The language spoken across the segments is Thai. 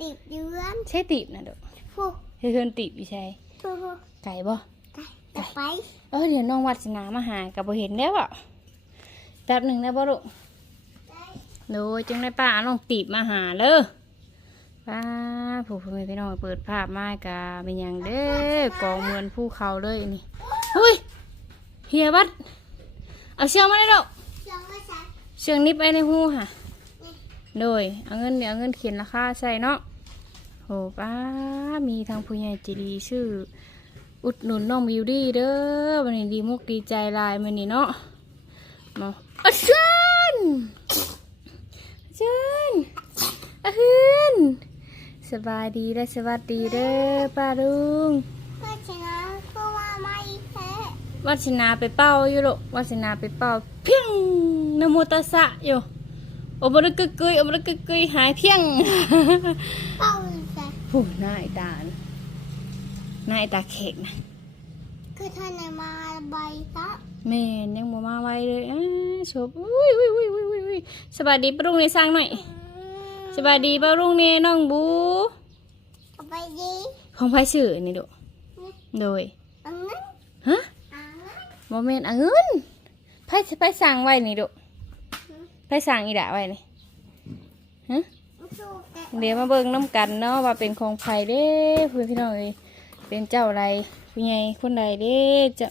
ติดเดือนใช่ตีบนะเด้อผู้เฮือนตีบอยู่ใช่ผู้ผู้ไก่บ่ไปจะไปเออเดี๋ยวน้องวัดสนามาหากับบ่เห็นแล้วอะแป๊บหนึ่งนะบ่ลูกโดยจึงได้ป้าเอาน้องตีบมาหาเลยป้าผู้พ่อแม่พี่น้องเปิดภาพมากะเป็นอย่างเด้อกองเหมือนภูเขาเลยนี่หุ้ยเฮียบัดเอาเชือกมาเลยลูกลองมาใส่เชือกนิบไปในหูค่ะ โดยเอาเงินเดี๋ยวเอาเงินเขียนราคาใส่เนาะ โหป้ามีทางผู้ใหญ่ใจดีชื่อ อุดหนุนน้องบิวดี้เด้อวันนี้ดีมุกดีใจหลายมันนี่เนาะมาอาจารย์อาจารย์อาฮืนสบายดีและสวัสดีเด้อป้าลุงเพราะฉะนั้นก็ว่าไม่แพ้วัชนาไปเป้าอยู่ลูกวัชนาไปเป้าเพียงนโมตัสสะอยู่โอบรึกกึกกึยโอบรึกกึกกึยหายเพียงเป้า ใส่โอ้หน้าไอตานะหน้าไอตาเค้กนะคือท่านในมาใบตะแม่นยังบ่มาไวเลยอ้าชบอุ้ยอุ้ยอุ้ยอุ้ยอุ้ยอุ้ยสบายดีป้าลุงในสร้างหน่อยสบายดีป้าลุงเนี่ยน้องบูเอาไปดีของไผสื่อนี่ดูโดยอันนั้นฮะอันนั้นโมเมนต์อะเงินไผไผสั่งไว้นี่ดูไผสั่งอีด่าไว้นี่ฮะสู้แต่ เดี๋ยวมาเบิ่งน้ำกันเนาะว่าเป็นของไผเด้เพื่อนพี่น้องเอ้ยเป็นเจ้าอะไรผู้ใหญ่คนใดเด้เจะ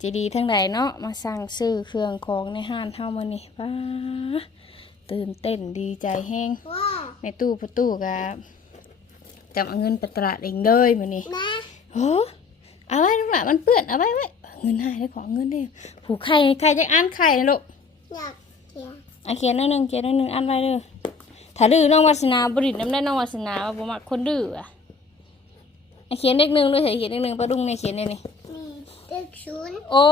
จะดีทั้งใดเนาะมาสั่งซื้อเครื่องของในห้านเฮามื้อนี้ป้าตื่นเต้นดีใจแฮงว้าวในตู้ประตูกับจำเอาเงินไปตลาดเองเลยมื้อนี้นะโอ้เอาไว้ลูกหลานมันเปื้อนเอาไว้ไว้เงินให้ได้ของเงินได้ผูกไข่ไข่จะอ่านไข่นะลูกอยากเขียนอะเขียนหนิดนึงเขียนหนิดนึงอ่านไว้เด้อ ถ้าดื้อน้องวัสนาบริตน้ำได้น้องวัสนาว่าบ่มักคนดื้ออะอะเขียนเลขหนึ่งด้วยเถอะเขียนเลขหนึ่งปลาดุงในยเขียนเลยนี่มีเด็กศูนย์โอ้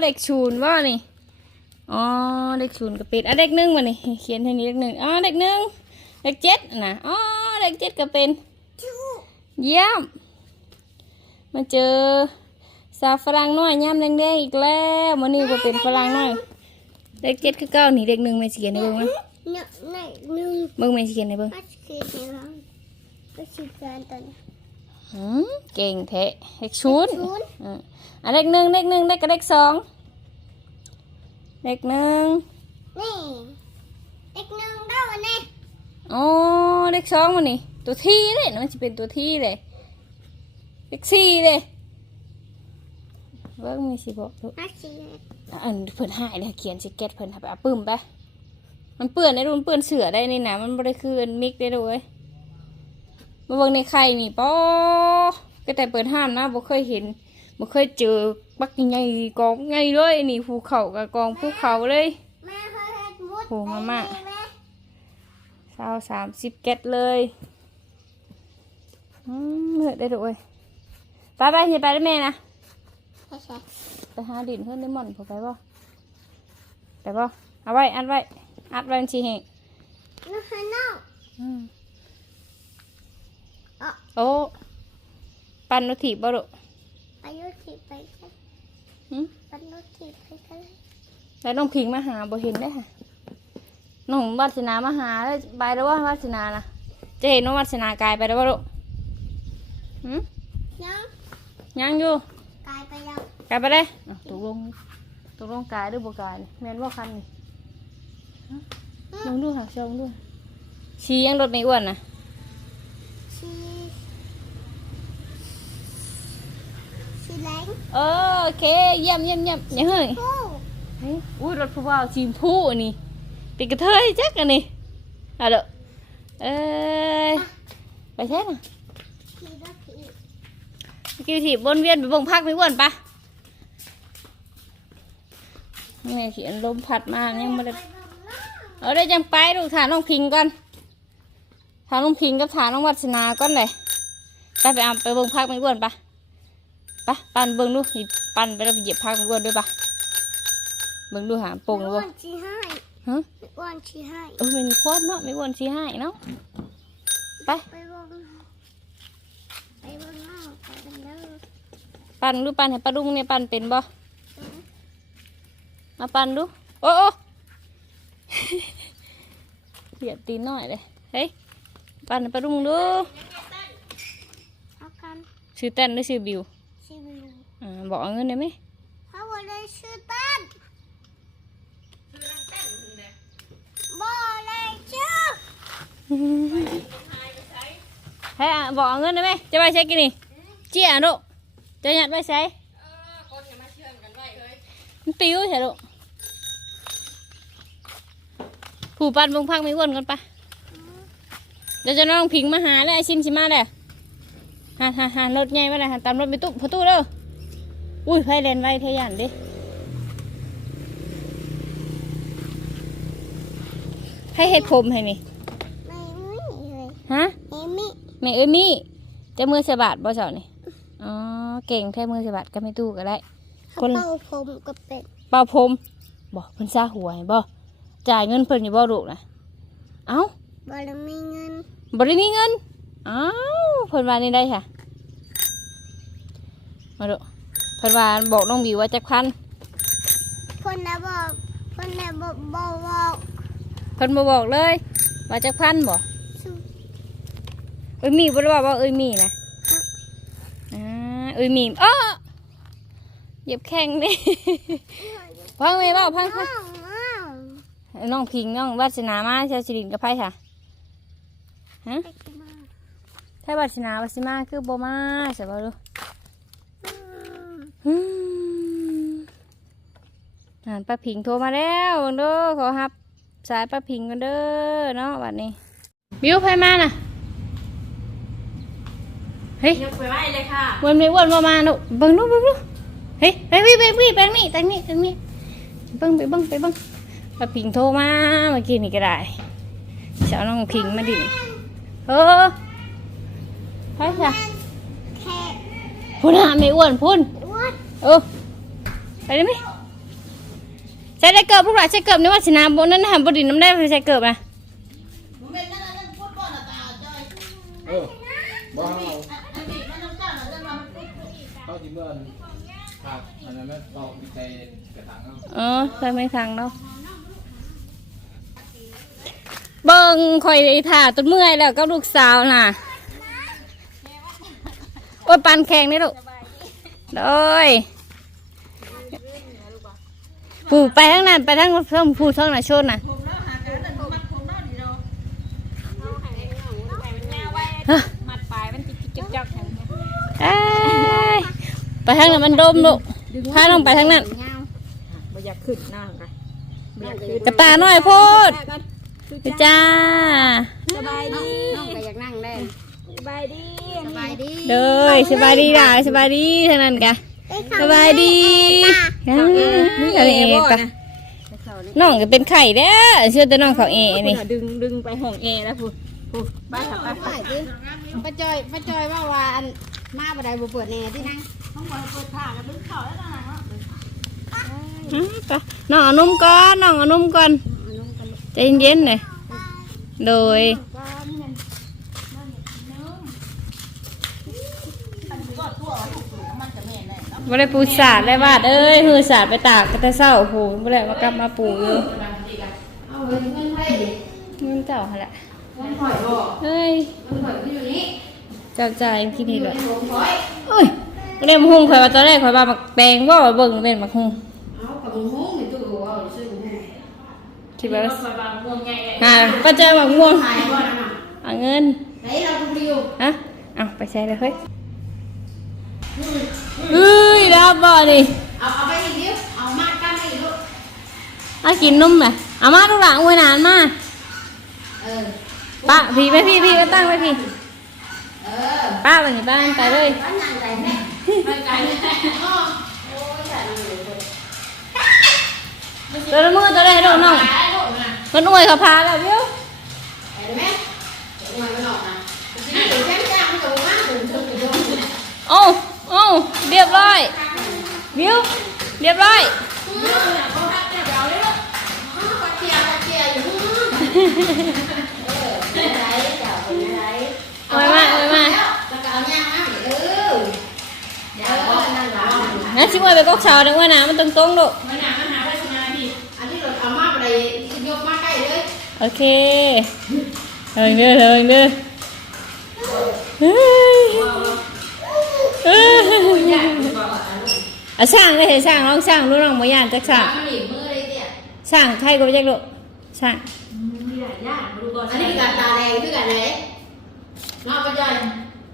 เลขศูนย์ว่านี่อ๋อเลขศูนย์ก็เป็นอะเลขหนึ่งมานี่เขียนให้นี่เลขหนึ่งอ๋อเลขหนึ่งเลขเจ็ดนะอ๋อเลขเจ็ดก็เป็นชูเยี่ยมมาเจอสาวฝรั่งน้อยย่ำแดงๆอีกแล้วมันนี่ก็เป็นฝรั่งน้อยเลขเจ็ดคือเก้านี่เลขหนึ่งไม่เขียนในเบิ้งนะ หนึ่งหนึ่งหนึ่งเบิ้งไม่เขียนในเบิ้งก็คือเดี๋ยวก็คือการตอนหืมเก่งแท้เลขศูนย์ศูนย์อืมอะเลขหนึ่งเลขหนึ่งเลขกับเลขสองเลขหนึ่งนี่เด็กหนึ่งได้วันนี้โอ้เลขสองมันนี่ตัวที่เลยนะมันจะเป็นตัวที่เลยเลขสี่เลยเบิ้งมีสิบอกลูกห้าสี่อันเพิ่นหายเลยเขียนสเก็ตเพิ่นให้ไปเอาปึ้มไป มันเปื้อนได้ดูมันเปื้อนเสือได้นี่นะมันบ่ได้คืออันมิกได้ด้วยมาเบิ่งในไข่นี่ป้อก็แต่เปิดห้ามนะบ่เคยเห็นบ่เคยเจอปักใหญ่กองใหญ่เลยนี่ภูเขากับกองภูเขาเลยแม่เคยเห็นมุดโหมาม่าไปไหเศร้าสามสิบเก็ตเลยอืมเหนื่อยได้ด้วยไปไปอย่าไปได้แม่นะใช่ใช่ไปหาดินเพื่อนได้หม่อนพอไปบ่ไปบ่เอาไว้อัดไว้ อัดไว้บัญชีแห่งลูกฮันน้องอืมเอะโอ้ปันนุถีบบ่ลูกไปยุติไปกันหึไปยุติไปกันเลยแล้วน้องพิงมาหาบ่เห็นได้อค่ะน้องวัฒนามาหาแล้วไปแล้วว่าวัฒนานะจะเห็นน้องวัฒนากายไปแล้วบ่ลูกหืมยังยังอยู่กลายไปแล้วกายไปเลยอะตกลงตกลงกายหรือบ่กายนี่แม่นบ่คันนี่ฮะ ลองดูค่ะลองดูชี้ยังรถไม่อ้วนนะชีชีแรงเออโอเค เยี่ยมเยี่ยมเยี่ยมอย่าเฮ้ยผู้เฮ้ยอุ้ยรถผู้บ่าวสีชมพูอันนี้เป็นกระเทยจักอันนี้เอาเด้อเอ้ยไปใช่น่ะขี่รถขี่กิวถีบวนเวียนไปเบ่งพักไม่อ้วนปะแม่เขียนลมพัดมายังไม่ได้ไป เบิ่งน้เอาได้จังไปดูฐานน้องพิงก่อนฐานน้องพิงกับฐานน้องวัฒนาก่อนเลยไปไปเอาไปเบิ่งพักไม่อ้วนปะไปปั่นเบิ่งดูสิปั่นไปแล้วไปเหยียบพักไม่อ้วนด้วยปะเบิ่งดูหางำโป่งหรือไม่เปอ้วล่านชีให้ฮะไม่อ้วนชีให้เออเป็นโคตรเนาะไม่อ้วนสิให้เนาะไปไปเบิ่งไปเบิ่งน้องไปกันเด้อปั่นดูปั่นให้ปลาดุงเนี่ยปั่นเป็นบ่มาปั่นดูโอ้โอ้ เหยียบตีนหน่อยเลยเฮ้ยปันไปดุงดูเอากันชื่อเต้นหรือชื่อบิวชีวิตอ่าบอกเอาเงินได้ไหมเขาบอกได้ชื่อตั้นบอกได้ชื่อให้อะบอกเอาเงินได้ไหมจะไปใช้กินนี่เจี๊ยลูกจะหยัดไปใช้มันปิ้วใช่ลูก ผู้ปันบงพักไม่อ้วนกันปะเดี๋ยวจะน้องพิงมาหาแล้วไอชินชิมาเลยหาหาหารถใหญ่มาเลยหาตามรถไปตุ๊ประตูเด้ออุ้ยไฟเลนไว้เทยันดิให้เห็ดผมให้นี่ไม่มีเลยฮะไม่มีแม่เอ้ยมี่จะมือสะบาดบ่เจ้านี่อ๋อเก่งแค่มือสะบาดก็ไม่ตู้ก็ได้เขาคนเป่าผมก็เป็นเป่าผมบอกเพิ่นซาหวยบ่ จ่ายเงินเพิ่นอยู่บ่ลูกนะเอ้าบอลมีเงินบ่ได้มีเงินเอ้าเพิ่นว่านี่ได้ค่ะมาดูเพิ่นว่าบอกน้องบิวว่าจักพันคนน่ะบอกคนน่ะบอกบอกบอกเพิ่นบ่บอกเลย ว่าจักพันบ่ชื่อเอ้ยมีบ่ได้ว่าว่าเอ้ยมีนะอ่าเอ้ยมีอ้อเหยียบแข้งนี่พังไหมบ่พังพังอ้าวอ้าว น้องพิงน้องวาสนามาเชาวสิรินกับไพ่ค่ะฮะไปกันมาไพ่วาสนาวาสิมาคือโบมาใช่ป่ะลูกอืมฮึมอ่านป้าพิงโทรมาแล้วเบิ่งเด้อขอรับ สายป้าพิงกันเด้อเนาะวันนี้บิวไพ่มาน่ะเฮ้ยยกไปไหว้เลยค่ะวันไม่อ้วนบ่มาลูกเบิ่งลูกเบิ่งลูกเฮ้ยไปพี่ไปพี่แบงนี่แบงนี่แบงนี่เบิ่งไปเบิ่งไปเบิ่ง ป้าพิงโทรมาเมื่อกี้นี่ก็ได้จะเอาน้องพิงมาดิเออไปค่ะแค่พุ่นหาไม่อ้วนพุ่นวัดเออไปได้ไหมใส่ได้เกิบลูกหลานใส่เกิบในวัดชนะบนนั้นหามบดินน้ำได้ใส่เกิบนะเออบ้าเขาที่เมื่อนครับอันนั้นแม่ตอกใจกระถางเขาเออใส่ไม่ทางเนาะ เบิ่งคอยถ่าต้นเมื่อยแล้วก็ลูกสาวน่ะโอ้ยปันแข็งนี่ลูกโดยผู้ไปทั้งนั้นไปทั้งเพิ่มผู้ทั้งน่ะชนน่ะมัดปมันจิกจิกจักจักเอ้ยไปทางนั้นมันดมลูกพาน้องไปทางนั้นบ่อยากขึ้นนั่งกันบ่อยากขึ้นกระตาหน่อยโพด ไปจ้า สบายดีน้องก็อยากนั่งได้สบายดีสบายดีเด้อสบายดีด่าสบายดีทางนั้นกะสบายดีอ่าเอาเองไปน้องก็เป็นไข่เด้อเชื่อแต่น้องเขาเองนี่ดึงดึงไปห้องแอร์แล้วพูดพูดไปค่ะไปไปดิป้าจอยป้าจอยว่าว่าอันมาบ่ได้บ่เปิดแน่ที่นั่งอืมไปน้องเอานมก่อนน้องเอานมก่อน ใจเย็นๆหน่อยโดยบ่ได้ปูสาดเลยว่าดเอ้ยหือสาดไปตากก็แต่เศร้าโอ้โหบ่ได้มากลับมาปูอยู่เงินเจ้าหั่นแหละเฮ้ยเจ้าจ่ายที่นี่เลยเอ้ยบ่ได้มาหุงข่อยว่าตอนแรกข่อยว่ามักแตงว่าเบิ่งเป็นมักหุงเอากับมึงฮู้มีตู้ว่าซื้อมึงฮู้ คิดว่าคอยบางวงใหญ่เลยอ่าป้าจ้อยมักม่วงขายบ่นั่นน่ะเอาเงินไหนเราดูอยู่ฮะเอาไปใช้เลยเฮ้ยเฮ้ยรับบ่นี่เอาเอาไปอีกเดียวเอามากันไปอีกลูกเอากินนมไหมเอามาดูหลังอวยนานมาเออป้าพี่ไปพี่พี่ก็ตั้งไว้พี่เออป้าวันนี้ป้าไปเลยอันนั้นได้แม่ไปไกลเลย ตัวละมือตัวละให้ดูน้อง ไปลูกนะ มันอวยเขาพาแล้ววิว ไปได้ไหมเดี๋ยวมันออกนะนี่เดี๋ยวแจ้งจ้างมันจะมาถึงถึงถึงถึง โอ้โอ้เรียบร้อยวิวเรียบร้อย เขาทักเนี่ยเดี๋ยวเลยลูกอ๋อปัดเจียปัดเจียอยู่เออเป็นไรเจ้าเป็นไร อวยมาอวยมา แล้วก็เอาย่างมาเออเดี๋ยวนั่นล่ะ งั้นชิมอวยไปกอกเสาเดี๋ยวอวยหนามันตรงๆดู โอเคเฮิงเด้อเฮิงเด้อเฮ้ยเอ้ยอะสร้างได้เห็นสร้างลองสร้างรู้น้องบ่ย่านจักสร้างมันหนีมือเลยเนี่ยสร้างใครก็บ่จักลูกสร้างมีหลายอย่างมาดูก่อนอันนี้กับตาแดงคือกันเลยนอกก็ยัน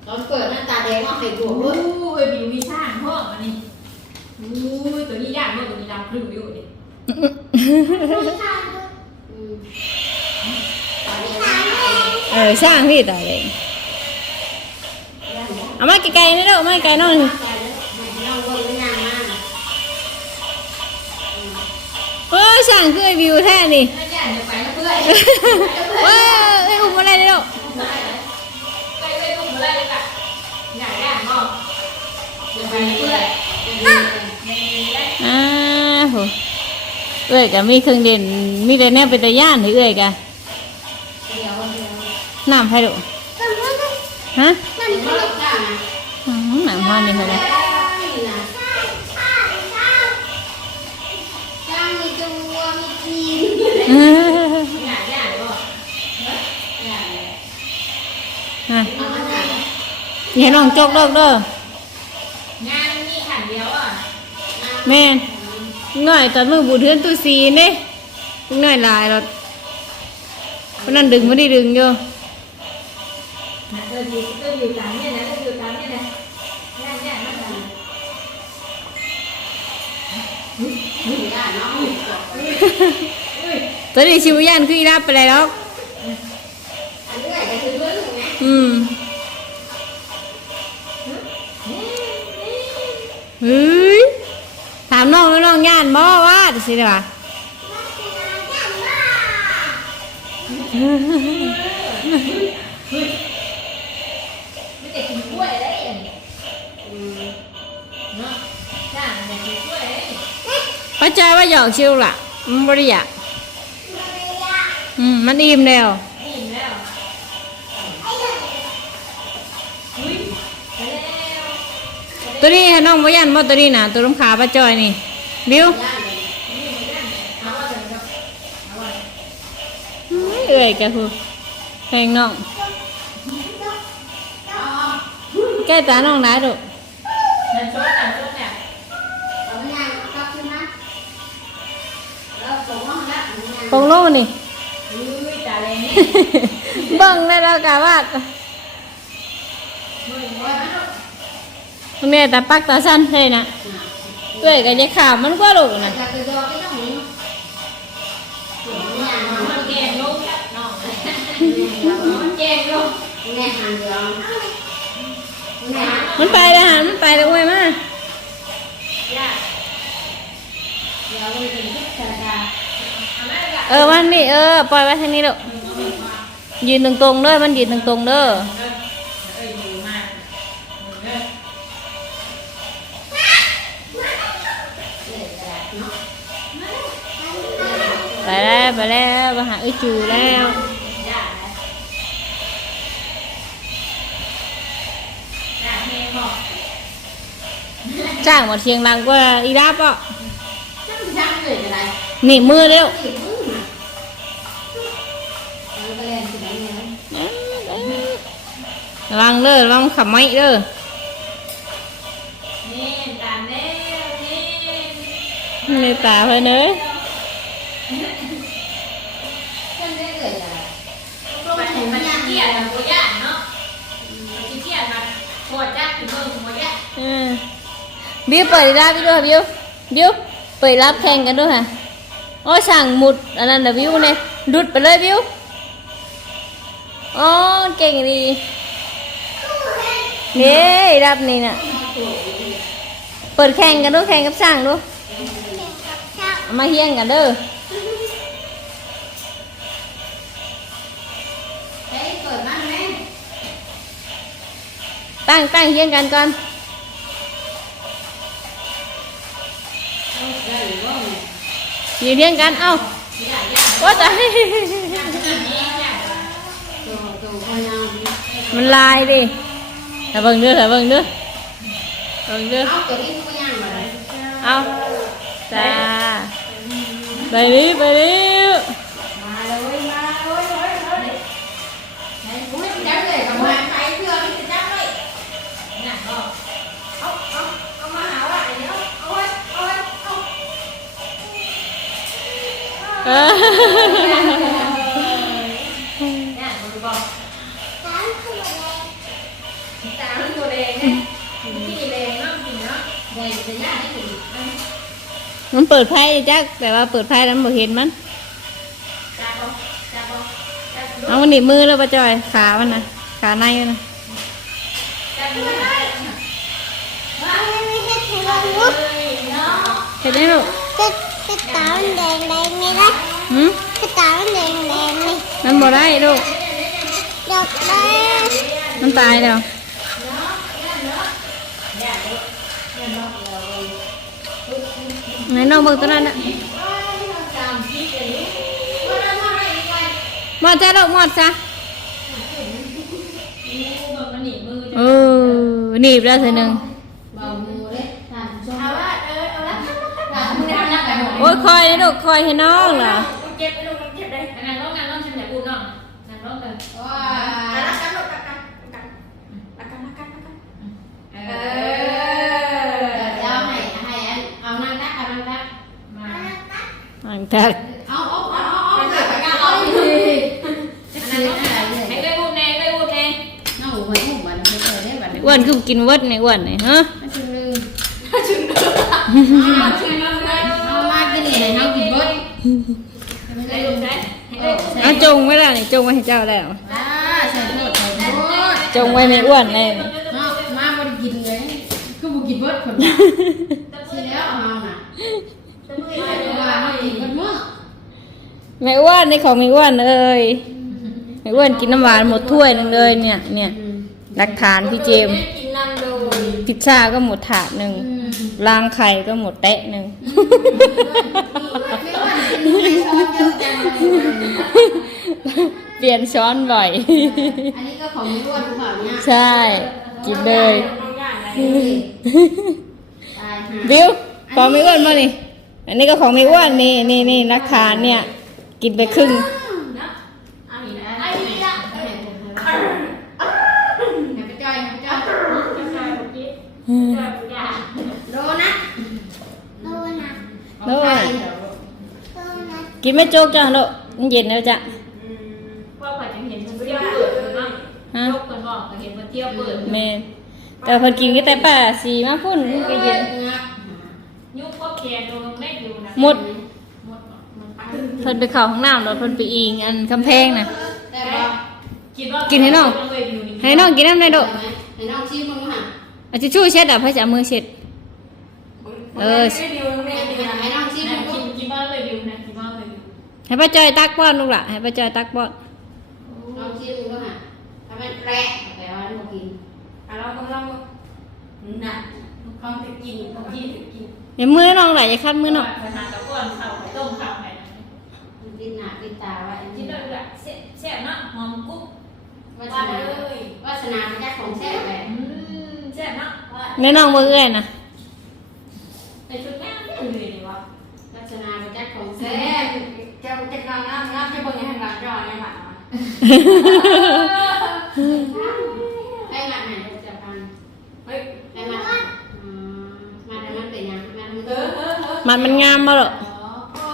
ตอนเปิดหน้าตาแดงว่าไข่ถั่วโอ้เว้ยยบิวมีสร้างห้องอันนี้โอ้ยตัวนี้ยากมากตัวนี้ดำครึ่งอยู่เนี่ย อืมตาแดง เออสร้างพี่ตาเลยเอามาไกลๆนี่ลูกเอามาไกลๆน้องนี่ใจแล้วน้องคนไม่นานมากเออสร้างคือไอ้วิวแท้นี่ไม่ใช่เดี๋ยวไปนะเพื่อนเว้ยไอ้อุ้มอะไรนี่ลูกไปไปตุ้มอะไรเลยจ้ะใหญ่ยากมากเดี๋ยวไปนะเพื่อนอ่าโหเอ้ยก็มีเครื่องเด่นมีแต่แนวเป็นตาย่านหรือเอ้ยกะเดี๋ยวเดี๋ยว น้ำให้ลูกฮะนั่นเขาหลอกจ้านะอืมน้ำห้อนนี่เขาเลยจ้างมีตัวมีจี นะก็อยู่กดอกเด้องานนี่ขันเดียวอะแม่นหน่อยตอนมือบูเทือนตัวซีนี่หน่อยหลายเราเพราะนั้นดึงไม่ได้ดึงอยู่เอออยู่ก็อยู่ตามเนี่ยนะก็อยู่ตามเนี่ยนะยากยากมากเลยไม่ได้เนาะตอนนี้ชิวย่านคืออีรับไปแล้วอันนี้ก็คือองไงอืมเฮ้ยถามน้องแล้วน้องย่านบ่ว่าสิเด้อวะไม่ ป้าใจว่าหยอกชิวล่ะมันบริยากอืมมันอิ่มแล้วอิ่มแล้วอุ้ยไปแล้วตัวนี้ให้น้องบ่ย่านบ่ตัวนี้น่ะตัวลำขาป้าจอยนี่บิวเอาว่าจะเอาเอาว่าเอ้ยแกคือแพงน้องแก้ตาน้องได้ดู ละคงโลนี่อุ้ยตาแรงนี่เบิ่งได้แล้วกะว่ามือโอ้ยมันตรงนี้ตาปักตาสั้นเลยนะเอ้ยก็จะขามันกว่าลูกนะจะไปดอกก็ต้องมีเนี่ยมันแกงลงครับน้องมันแกงลงแม่หันเดียวแม่มันไปแล้วหามันไปแล้วเว้ยมายาก เออมันนี่เออปล่อยไว้ทางนี้ลูกยืนตรงๆเด้อมันยืนตรงๆเด้อเด้อไปแล้วไปแล้วไปหาอื้อจูแล้วจ้างหมดเชียงรังกว่าอีรับอะ หนีบมือเร็วติดมือมาแล้วก็เล่นสิไหนเนี่ยระวังเด้อระวังขับไม้เด้อนี่ตามแน่นี่ในตาเพิ่นเอ้ยช่างได้เลยอะไรมันเห็นมันเกลียดอะตัวยากเนาะมันเกลียดมันปวดยากถึงเบิ่งหัวยากเออบิวเปิดรับด้วยบิวบิวเปิดรับแข่งกันด้วยฮะ โอ้สั่งหมุดอันนั้นนะบิวเนี่ยดุดไปเลยบิวอ๋อเก่งดีนี่รับนี่น่ะเปิดแข่งกันด้วยแข่งกับสั่งด้วยมาเฮียงกันเด้อเปิดมันไหมตั้งตั้งเฮียงกันก่อน ยืนเรียงกัน เอ้าว่าจะมันลายดิถ้าเบิ่งเด้อถ้าเบิ่งเด้อเบิ่งเด้อเอาไปนี้ตัวยาวเลยเอาจ้าไปดิไปดิ เนี่ยมันบอกตามันตัวแดงเนี่ยที่แดงเนาะกินเนาะใหญ่จะยากที่สุดมันเปิดไพ่จักแต่ว่าเปิดไพ่แล้วบ่เห็นมันจับบ่จับบ่จับดูเอามันหนีบมือแล้วป้าจอยขามันนะขาในมันนะจับดูได้เลยเนาะเห็นไหมลูก cái cái táo đèn đèn này đấy หืม cái táo đèn đèn này มันบ่ได้ลูก được đấy มันตายแล้วไหนน้องเบิ่งตัว อ้ยคอยนะลูกคอยให้น้องเหรอเจ็บไปลูกเจ็บได้งานร้องงานร้องฉันอยากพูดน้องงานร้องกันว้าอะรักกันลูกรักกันรักกันรักกันรักกันรักกันเออเดี๋ยวให้ให้เอานั่งตักเอานั่งตักมาอ่างทักเอาเอาเอาเอาเอาเกิดการเอาอีกอันนั้นอะไรเลยให้ไปพูดแน่ไปพูดแน่น้องหัวทุ่มมันไม่เคยได้บันี้อ้วนคือกินวิร์ดในอ้วนนี่ฮะชื่อลืมเอาชื่อน้อง ให้ลูกได้ให้ลูกเอาจงไว้แล้วนี่จงไว้ให้เจ้าแล้ว อ่าใส่โทษใส่โทษจงไว้ในอ้วนแน่เนาะมาบ่ได้กินเลยคือบ่กินเบิดคนน่ะสิแล้วเฮาน่ะเพราะว่าเฮากินเบิดมื้อไม่อ้วนนี่ของไม่อ้วนเลยไม่อ้วนกินน้ำหวานหมดถ้วยหนึงเลยเนี่ยเนี่ยหลักฐานพี่เจมส์กินน้ำโดยพิซซ่าก็หมดถาดหนึ่ง รางไข่ก็หมดเตะหนึ่งเปลี่ยนช้อนบ่อย อันนี้ก็ของอ้วนหรือเปล่าเนี่ยใช่ กินเลย บิวของไม่อ้วนมานี่ อันนี้ก็ของไม่อ้วนนี่นี่นี่หลักฐานเนี่ย กินไปครึ่ง เนาะเอาอีกนะเอาอีกนะ อย่าไปจ้อยอย่าไปจ้อย จะใส่เมื่อกี้จะอย่า โดนะ đâu nè ของใคร đâu nè กินไม่โจ๊กจ้ะลูกมันเย็นแล้วจ้ะว่าขวัญยังเห็นมันเที่ยวเปิดอยู่เนาะฮะยกคนบอกก็เห็นมันเที่ยวเปิดแม่แต่เพิ่นกินก็แต่ป่าสีมาพุ่นมันก็เย็น ยุบก็แคนดูมันไม่อยู่นะหมด หมดมันไปเพิ่นไปเข้าห้องน้ำแล้วเพิ่นไปอิงอันกำแพงน่ะแต่บอกกินว่ากินให้น้อง ให้น้องกินน้ำในโดให้น้องชี้มึงค่ะอาจจะช่วยเช็ดอะเพื่อจะเอามือเช็ด เออ ไม่ดิวไม่ดิ ให้ป้าจอยตักป้อนลูกละให้ป้าจอยตักป้อนน้องชี้มึงก็ค่ะถ้ามันแระแต่ว่าไม่กินอะเราก็เราหนักเขาจะกินเขากินกินเดี๋ยวมือน้องไหลจะคัดมือน้องไปหาตะก้อนข้าวต้มข้าวไปมันกินหนากินตาไว้กินด้วยแบบแซ่บเนาะหอมกุ๊บวาสว่านาเลยวาสนาเป็นเจ้าของแท้แบบอืมแซ่บเนาะว่าแม่น้องมือเอื้อยนะในชุดแม่ไม่เลยดีวะวาสนาเป็นเจ้าของแซ่แท้บ จะจะงามงามงามจะเบิ่งให้หลังจอเนี่ยค่ะให้มาไหนจะพันเฮ้ยให้มาอืมมาแต่มันเป็นยังมาแต่มันเออเออเออมันมันงามมาหรอโอ้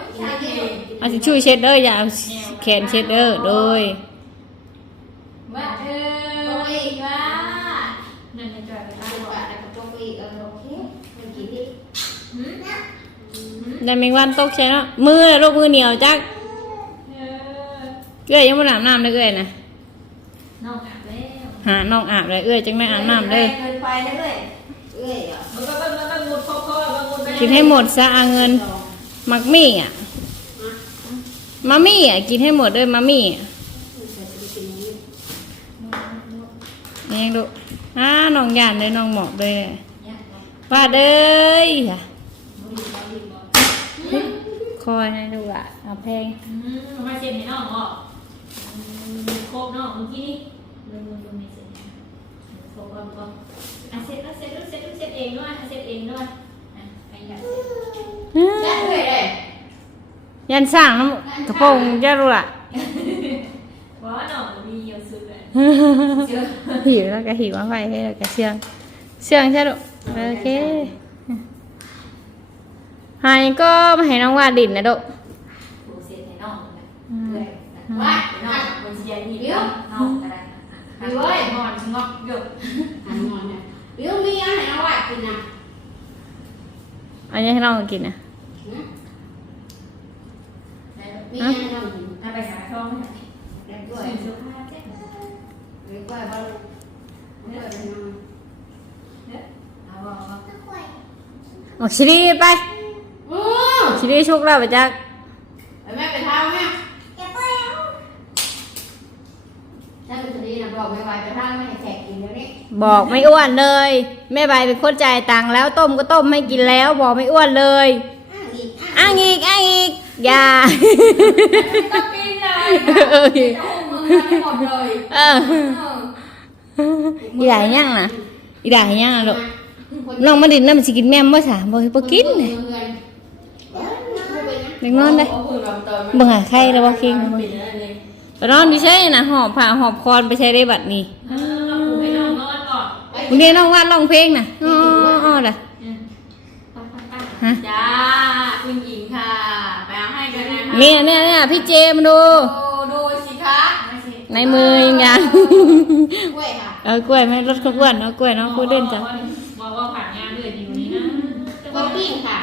ยใช่ชาที่ดีเอาสิช่วยเช็ดเด้ออย่าเอาแขนเช็ดเด้อโดยว่าเออว่านั่นจะจอยไป ตา ได้ บ บ่ อดแล้วก็ตกอีกเออโอเคมันกินดิ หืม ได้แมงวันตกใช่เนาะมือน่ะลูกมือเหนียวจักเออเอื้อยยังไม่อาบน้ำเลยเอื้อยนะน้องอาบแล้วหาน้องอาบเลยเอื้อยจังไม่อาบน้ำเลยเกินไปเลยเอ้ยอะมันก็มันก็มุดคอคอมันมุดไปกินให้หมดซะอาเงินมักมี่อะมามี่อะกินให้หมดเลยมามี่อะนี่ยังดูอ่าน้องยานเลยน้องหมอกเลยว่าเด้ย ค่ะคอยให้ดูอะเอาเพลงอืมมาเซ็นให้น้องออกโคบน้องเมื่อกี้นี่ลงลงลงในเซ็นโคบก่อนก่อนอะเซ็นแล้วเซ็นแล้วเซ็นแล้วเซ็นเองด้วยเซ็นเองด้วยอะไปอยากเซ็นแค่เลยเลยยันสร้างน้ำกระโปรงจะรู้ล่ะว่าน้องมีเยอะสุดเลยหิวแล้วก็หิวมาไปให้แล้วก็เชื่องเชื่องใช่หรอโอเค หายก็มาให้น้องวาดดินนะดุโน้องเลยว่าน้องคนเสียดีน้องก็ได้นอนงอกเยอะอันนอนเนี่ยเดี๋ยวมีอะไรเอาไว้กินนะอันนี้ให้น้องกินนะมีอะไรเอากินถ้าไปหาช่องเด็กด้วยใส่เสื้อผ้าเจ๊เด็กด้วยบ้านเด็กด้วยนอนเอาเอาเอาออกชิลีไป อือชิลีชุกแล้วไปจักไปแม่ไปเท้าแม่ถ้าเป็นคดีนะบอกไม่ไหวไปเท้าไม่ให้แขกกินเดี๋ยวนี้บอกไม่อ้วนเลย แม่ใบเป็นคนจ่ายตังค์แล้วต้มก็ต้มไม่กินแล้ว บอกไม่อ้วนเลยอ้างอีกอ้างอ้างอีกอ้างอีกอย่าต้องกินเลยเออจะอุ้มมือให้หมดเลยเอออีด่าให้ยังนะอีด่าให้ยังนะลูกน้องมาดินน้ำสิกินแม่มบ่สาบ่บ่กินเลยเด็กนอนได้เบิ่งหาใครแล้วบ่คิงไปนอนดิใช่นะหอบผ้าหอบคอนไปใช้ได้บัดนี้เออเอาหูให้น้องนอนก่อนวันนี้น้องวาดร้องเพลงน่ะอ๋ออ๋อล่ะไปไปไปฮะจ้าคุณหญิงค่ะไปเอาให้กันนะคะเนี่ยเนี่ยเนี่ยพี่เจมดูดูสิคะในมือยังยังกล้วยค่ะเอากล้วยไหมรถขบวนเอาะกล้วยเนาะพูดเล่นจ้ะบอกว่าผ่านงานเลยอยู่นี่นะกล้วยปิ้งค่ะ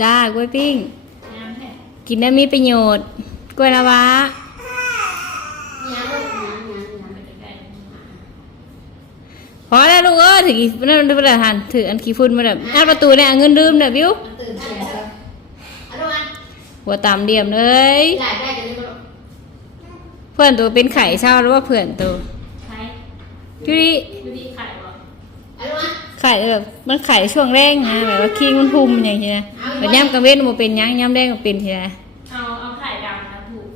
จ้ากล้วยปิ้ง กินได้มีประโยชน์ กล้วยละวะน้ำลูกน้ำน้ำน้ำไปใกล้พอแล้วลูกเอ้ยถือนั่นเป็นประธานถืออันขี้ฝุ่นมาแบบอัดประตูเนี่ยเงินดื่มเนี่ยวิวตื่นเต้นเลยเอาลูกอะหัวตามเดียมเลยหลายได้จะได้มาลูกเพื่อนตัวเป็นไข่เช่าหรือว่าเพื่อนตัวใช้จุดิ ดูดีไข่บ่ เอาลูกอะ ไข่แบบมันไข่ช่วงแรกนะแบบว่าคิงมันพุ่มอย่างนี้นะแบบย่ำกระเว้นมันเป็นหยังย่ำแดงก็เป็นทีนะเอาเอาไข่ดำนะถูก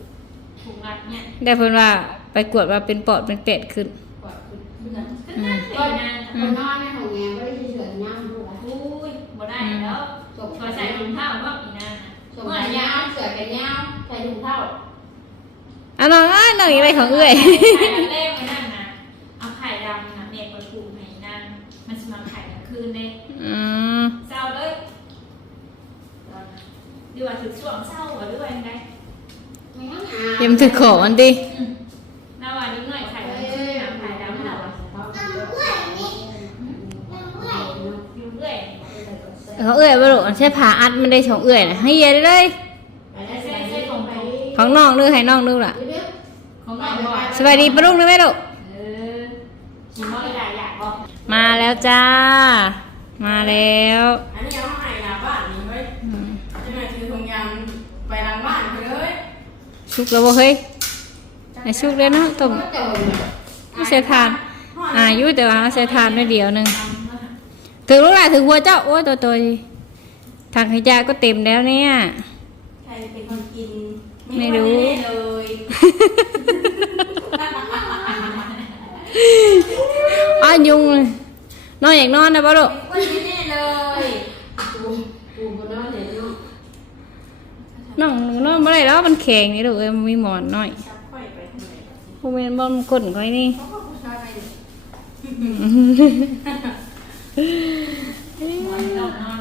ถูกรัดเนี่ยได้เพิ่นว่าไปกวดว่าเป็นปอดเป็นเป็ดขึ้นกดขึ้นขึ้นขึ้นได้เลยนะคนนอนในห้องแงไม่ได้เฉยๆย่ำลูกอะอุ้ยบ่ได้แล้วส่งพอใส่ถุงเท้าว่าอีนานนะส่งเมื่อขายยายาววเสือกันยาวใส่ถุงเท้าอะน้องอ้ายน้องอีกอะไรของเอื้อย คืนเลยอืมเศร้าเลยดีว่าถึงช่วงเศร้าหรือว่ายังไงไม่ต้องเดี๋ยวมันถือของมันดินาวันนี้หน่อยไข่กลางคืนนะไข่ดำเราอยู่เรื่อยของเอื้อยบ่ลูกอันใช้ผ่าอัดมันได้ของเอื้อยนะให้เฮียได้เลยไปได้ใส่ใส่ถุงไปของน้องนึกให้น้องนึกล่ะเดี๋ยวของน้องบอกสวัสดีปะลุงนะแม่ลูกเออชิมว่าอยากอยากบอก มาแล้วจ้า มาแล้วอันนี้ยังไม่หลังบ้านนี่เว้ยอืมจะมาถือถุงยางไปหลังบ้านไปเลยชุกแล้วบ่เฮ้ยไอชุกเลยเนาะต้มเดี๋ยวไม่ใช่ทานอ่าอยุ่แต่ว่าใส่ทานด้วยเดียวหนึงถึงลูกหลานถึงหัวเจ้าโอ้ยตัวตัวทางขยะก็เต็มแล้วเนี่ย ใครเป็นคนกินไม่รู้แน่เลย อ้าวยุงเลยนอนอยากนอนนะบ่ลูกไม่แน่เลยปูปูบนนอนเลยเนาะน้องนอนบ่ได้แล้วมันแข็งนี่ลูกเอ้ยมันมีหมอนน้อยจับค่อยไปทางไหนพวกแม่นบ่มันก้นก้อยนี่เขาก็ผู้ชายไปหมอนต้องนอน